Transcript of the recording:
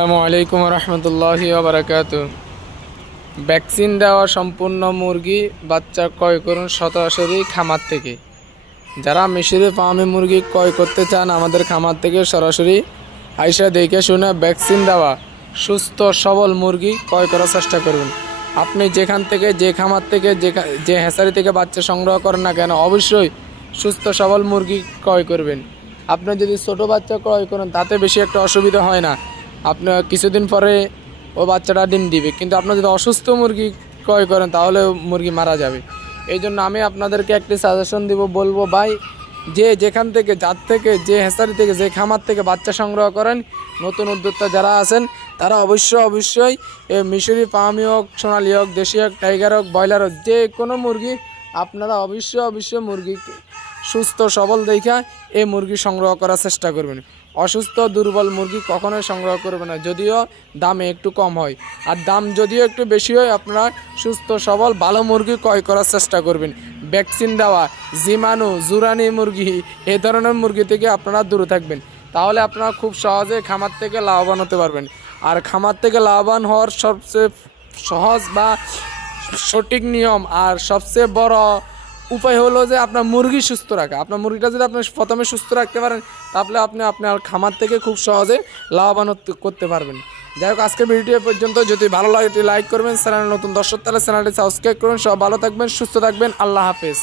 আসসালামু আলাইকুম রহমতুল্লাহি ওয়া বারাকাতুহু। ভ্যাকসিন দেওয়া সম্পূর্ণ মুরগি বাচ্চা ক্রয় করুন সরাসরি খামার থেকে। যারা মিশরি ফার্মে মুরগি ক্রয় করতে চান আমাদের খামার থেকে সরাসরি আইসা দেখে শুনে ভ্যাকসিন দেওয়া সুস্থ সবল মুরগি ক্রয় করার চেষ্টা করুন। আপনি যেখান থেকে যে খামার থেকে যে হ্যাচারি থেকে বাচ্চা সংগ্রহ করেন না কেন অবশ্যই সুস্থ সবল মুরগি ক্রয় করবেন। আপনি যদি ছোট বাচ্চা ক্রয় করেন তাতে বেশি একটা অসুবিধা হয় না, আপনার কিছুদিন পরে ও বাচ্চাটা ডিম দিবে। কিন্তু আপনার যদি অসুস্থ মুরগি ক্রয় করেন তাহলে মুরগি মারা যাবে। এই জন্য আমি আপনাদেরকে একটি সাজেশন বলবো ভাই, যেখান থেকে যার থেকে যে হ্যাচারি থেকে যে খামার থেকে বাচ্চা সংগ্রহ করেন, নতুন উদ্যোক্তা যারা আছেন তারা অবশ্যই মিশরি ফার্মি হোক, সোনালি হোক, দেশি হোক, টাইগার হোক, ব্রয়লার হোক, যে কোনো মুরগি আপনারা অবশ্যই মুরগি সুস্থ সবল দেখা এই মুরগি সংগ্রহ করার চেষ্টা করবেন। অসুস্থ দুর্বল মুরগি কখনোই সংগ্রহ করবে না, যদিও দামে একটু কম হয়। আর দাম যদিও একটু বেশি হয়, আপনারা সুস্থ সবল ভালো মুরগি ক্রয় করার চেষ্টা করবেন। ভ্যাকসিন দেওয়া জীবাণু জুরানি মুরগি এই ধরনের মুরগি থেকে আপনারা দূরে থাকবেন, তাহলে আপনারা খুব সহজে খামার থেকে লাভবান হতে পারবেন। আর খামার থেকে লাভবান হওয়ার সবচেয়ে সহজ বা সঠিক নিয়ম আর সবচেয়ে বড় উপায় হলো যে আপনার মুরগি সুস্থ রাখা। আপনার মুরগিটা যদি আপনি প্রথমে সুস্থ রাখতে পারেন তাহলে আপনি আপনার খামার থেকে খুব সহজে লাভবান করতে পারবেন। যাই হোক, আজকের ভিডিও পর্যন্ত। যদি ভালো লাগে লাইক করবেন, চ্যানেল নতুন দর্শক তাহলে চ্যানেলটি সাবস্ক্রাইব করুন। সব ভালো থাকবেন, সুস্থ থাকবেন। আল্লাহ হাফেজ।